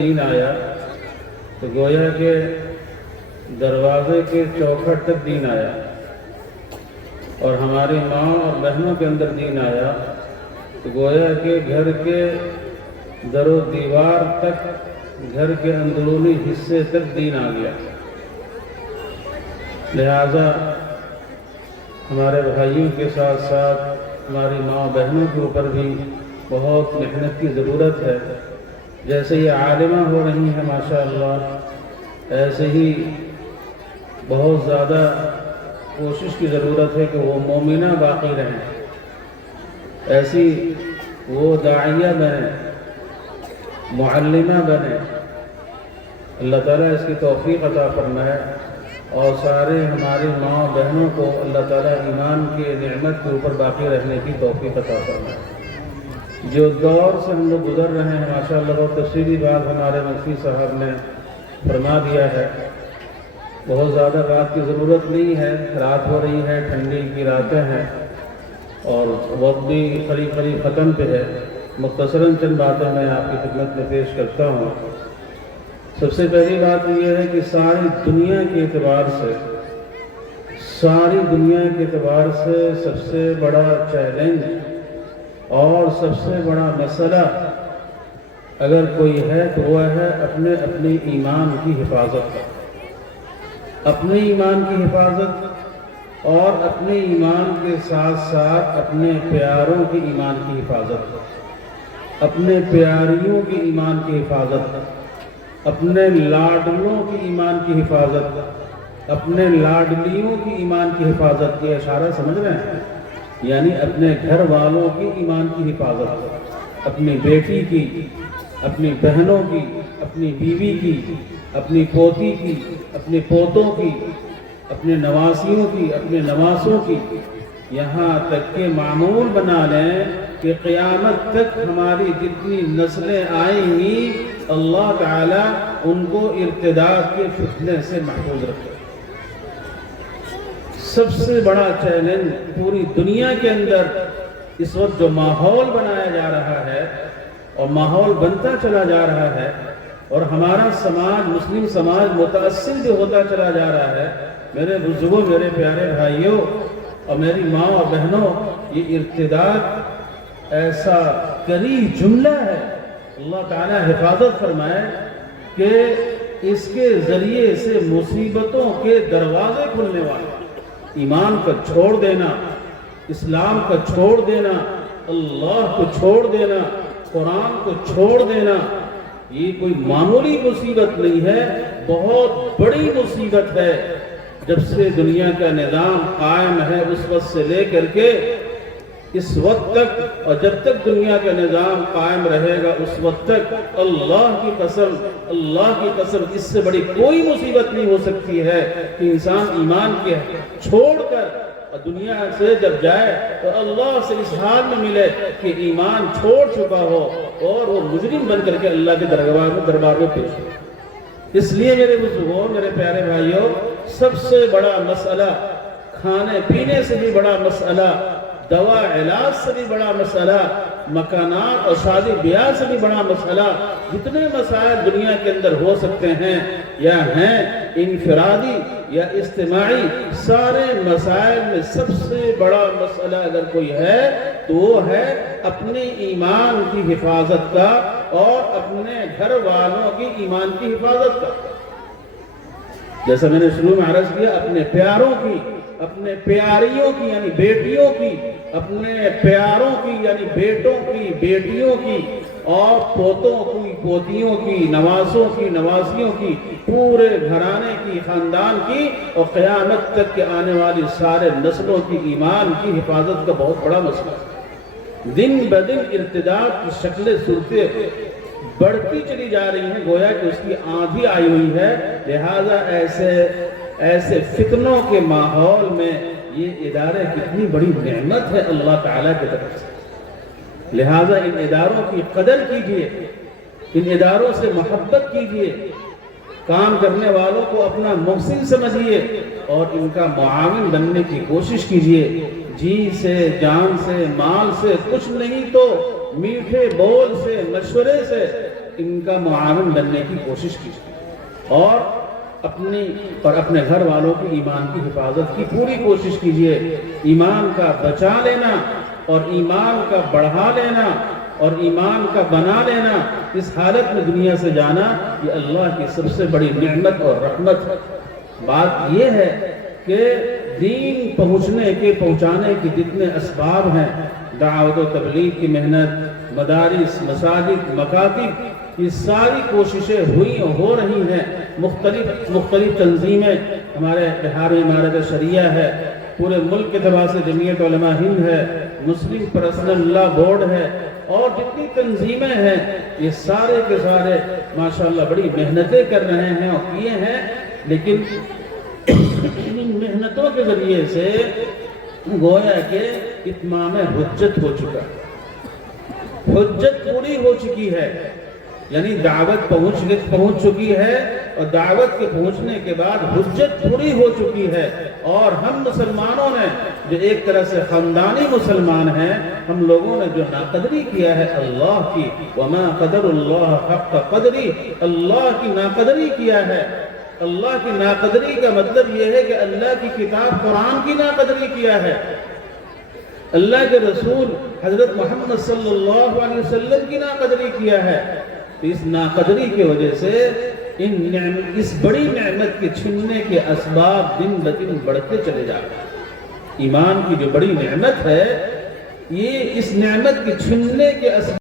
دین آیا تو گویا کہ دروازے کے چوکھٹ تک دین آیا، اور ہماری ماں اور بہنوں کے اندر دین آیا تو گویا کہ گھر کے در و دیوار تک، گھر کے اندرونی حصے تک دین آ گیا۔ لہذا ہمارے بھائیوں کے ساتھ ساتھ ہماری ماں بہنوں کے اوپر بھی بہت محنت کی ضرورت ہے۔ جیسے یہ عالمہ ہو رہی ہیں ماشاءاللہ، ایسے ہی بہت زیادہ کوشش کی ضرورت ہے کہ وہ مومنہ باقی رہیں، ایسی وہ داعیہ بنیں، معلمہ بنیں۔ اللہ تعالیٰ اس کی توفیق عطا فرمائے، اور سارے ہماری ماں بہنوں کو اللہ تعالیٰ ایمان کے نعمت کے اوپر باقی رہنے کی توفیق عطا فرمائے۔ جو دور سے ہم لوگ گزر رہے ہیں ماشاءاللہ، بہت تفصیلی بات ہمارے مفتی صاحب نے فرما دیا ہے، بہت زیادہ بات کی ضرورت نہیں ہے۔ رات ہو رہی ہے، ٹھنڈی کی راتیں ہیں اور وقت بھی قریب قریب ختم پہ ہے۔ مختصراً چند باتیں میں آپ کی خدمت میں پیش کرتا ہوں۔ سب سے پہلی بات یہ ہے کہ ساری دنیا کے اعتبار سے سب سے بڑا چیلنج اور سب سے بڑا مسئلہ اگر کوئی ہے تو وہ ہے اپنے ایمان کی حفاظت، اپنے ایمان کی حفاظت، اور اپنے ایمان کے ساتھ ساتھ اپنے پیاروں کی ایمان کی حفاظت، اپنے پیاریوں کی ایمان کی حفاظت، اپنے لاڈلوں کی ایمان کی حفاظت، اپنے لاڈلیوں کی ایمان کی حفاظت۔ یہ اشارہ سمجھ رہے ہیں؟ یعنی اپنے گھر والوں کی ایمان کی حفاظت، اپنی بیٹی کی، اپنی بہنوں کی، اپنی بیوی کی، اپنی پوتی کی، اپنے پوتوں کی، اپنے نواسیوں کی، اپنے نواسوں کی، یہاں تک کہ معمول بنا لیں کہ قیامت تک ہماری جتنی نسلیں آئیں گی اللہ تعالیٰ ان کو ارتداد کے فتنے سے محفوظ رکھے۔ سب سے بڑا چیلنج پوری دنیا کے اندر اس وقت جو ماحول بنایا جا رہا ہے اور ماحول بنتا چلا جا رہا ہے، اور ہمارا سماج، مسلم سماج متاثر بھی ہوتا چلا جا رہا ہے۔ میرے بزرگوں، میرے پیارے بھائیوں اور میری ماں اور بہنوں، یہ ارتداد ایسا کری جملہ ہے، اللہ تعالیٰ حفاظت فرمائے کہ اس کے ذریعے سے مصیبتوں کے دروازے کھلنے والے۔ ایمان کا چھوڑ دینا، اسلام کا چھوڑ دینا، اللہ کو چھوڑ دینا، قرآن کو چھوڑ دینا، یہ کوئی معمولی مصیبت نہیں ہے، بہت بڑی مصیبت ہے۔ جب سے دنیا کا نظام قائم ہے اس وقت سے لے کر کے اس وقت تک، اور جب تک دنیا کا نظام قائم رہے گا اس وقت تک، اللہ کی قسم اس سے بڑی کوئی مصیبت نہیں ہو سکتی ہے کہ انسان ایمان کے چھوڑ کر دنیا سے جب جائے تو اللہ سے اس حال میں ملے کہ ایمان چھوڑ چکا ہو اور وہ مجرم بن کر کے اللہ کے دربار میں پیش ہو۔ اس لیے میرے بزرگوں، میرے پیارے بھائیوں، سب سے بڑا مسئلہ، کھانے پینے سے بھی بڑا مسئلہ، دوا علاج سے بھی بڑا مسئلہ، مکانات اور شادی بیاہ سے بھی بڑا مسئلہ، جتنے مسائل دنیا کے اندر ہو سکتے ہیں یا ہیں انفرادی یا اجتماعی، سارے مسائل میں سب سے بڑا مسئلہ اگر کوئی ہے تو وہ ہے اپنے ایمان کی حفاظت کا اور اپنے گھر والوں کی ایمان کی حفاظت کا۔ جیسا میں نے شروع میں عرض کیا، اپنے پیاروں کی، اپنے پیاریوں کی یعنی بیٹیوں کی، اپنے پیاروں کی یعنی بیٹوں کی، بیٹیوں کی، اور پوتوں کی، پوتیوں کی، نواسوں کی، نواسیوں کی، پورے گھرانے کی، خاندان کی، اور قیامت تک کے آنے والی سارے نسلوں کی ایمان کی حفاظت کا بہت بڑا مسئلہ ہے۔ دن بدن ارتداد کی شکلیں صورتیں بڑھتی چلی جا رہی ہیں، گویا کہ اس کی آندھی آئی ہوئی ہے۔ لہٰذا ایسے فتنوں کے ماحول میں یہ ادارے کتنی بڑی نعمت ہے اللہ تعالیٰ کی طرف سے۔ لہٰذا ان اداروں کی قدر کیجئے، ان اداروں سے محبت کیجئے، کام کرنے والوں کو اپنا محسن سمجھیے اور ان کا معاون بننے کی کوشش کیجئے۔ جی سے، جان سے، مال سے کچھ نہیں تو میٹھے بول سے، مشورے سے ان کا معاون بننے کی کوشش کی اور اپنے گھر والوں کی ایمان کی حفاظت کی پوری کوشش کیجئے. ایمان کا بچا لینا اور ایمان کا بڑھا لینا اور ایمان کا بنا لینا، اس حالت میں دنیا سے جانا، یہ اللہ کی سب سے بڑی نعمت اور رحمت ہے. بات یہ ہے کہ دین پہنچانے کے جتنے اسباب ہیں، دعوت و تبلیغ کی محنت، مدارس، مساجد، مکاتب، یہ ساری کوششیں ہوئی اور ہو رہی ہیں. مختلف تنظیمیں، ہمارے بہار میں امارت شریعہ ہے، پورے ملک کے اعتبار سے جمعیت علماء ہند ہے، مسلم پرسنل لا بورڈ ہے، اور جتنی تنظیمیں ہیں یہ سارے کے سارے ماشاءاللہ بڑی محنتیں کر رہے ہیں اور کیے ہیں. لیکن ان محنتوں کے ذریعے سے گویا کہ اتمام حجت ہو چکا، حجت پوری ہو چکی ہے. یعنی دعوت پہنچ چکی ہے اور دعوت کے پہنچنے کے بعد حجت پوری ہو چکی ہے. اور ہم مسلمانوں نے جو ایک طرح سے خاندانی مسلمان ہیں، ہم لوگوں نے جو ناقدری کیا ہے اللہ کی، وما قدر اللہ حق قدری، اللہ کی ناقدری کیا ہے. اللہ کی ناقدری کا مطلب یہ ہے کہ اللہ کی کتاب قرآن کی ناقدری کیا ہے، اللہ کے رسول حضرت محمد صلی اللہ علیہ وسلم کی ناقدری کیا ہے. تو اس ناقدری کی وجہ سے اس بڑی نعمت کے چھننے کے اسباب دن بدن بڑھتے چلے جا رہے ہیں. ایمان کی جو بڑی نعمت ہے، یہ اس نعمت کے چھننے کے اسباب